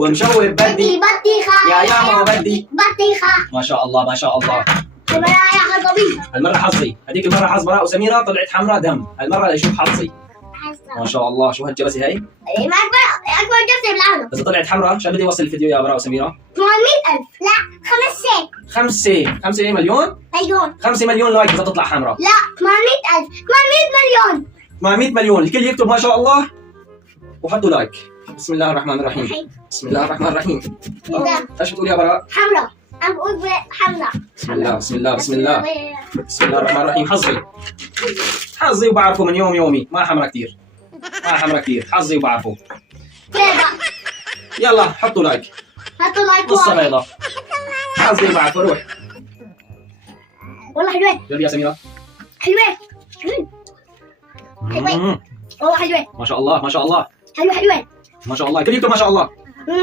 ومشوب بدي بطيخة يا ياما بدي. بطيخة. ما شاء الله ما شاء الله. المرة يا حظي. المرة حظي، هذيك المرة حظ براء وسميرة طلعت حمراء دم، هالمرة شوف حظي. ما شاء الله. شو هالجرسي هاي؟ ما أكبر جبسة بالعالم. إذا طلعت حمراء شو بدي يوصل الفيديو يا براء وسميرة؟ 800,000. لا 5 مليون؟ مليون. 5 مليون لايك إذا تطلع حمراء. لا 800,000. 800 مليون. مع 100 مليون الكل يكتب ما شاء الله وحطوا لايك. بسم الله الرحمن الرحيم. بسم الله الرحمن الرحيم. ايش بتقول يا براء؟ حمراء. أنا بقول حمراء. بسم الله بسم الله بسم الله. بسم الله الرحمن الرحيم. حظي وبعرفه من يومي ما حمرا كثير. حظي وبعرفه. بيضة. يلا حطوا لايك. حطوا لايك. قصة بيضة. حظي وبعرفه. روح والله حلوة. جربي يا سميرة. حلوة. والله حلوة. ما شاء الله ما شاء الله حلوة. ما شاء الله. الكل يكتب ما شاء الله.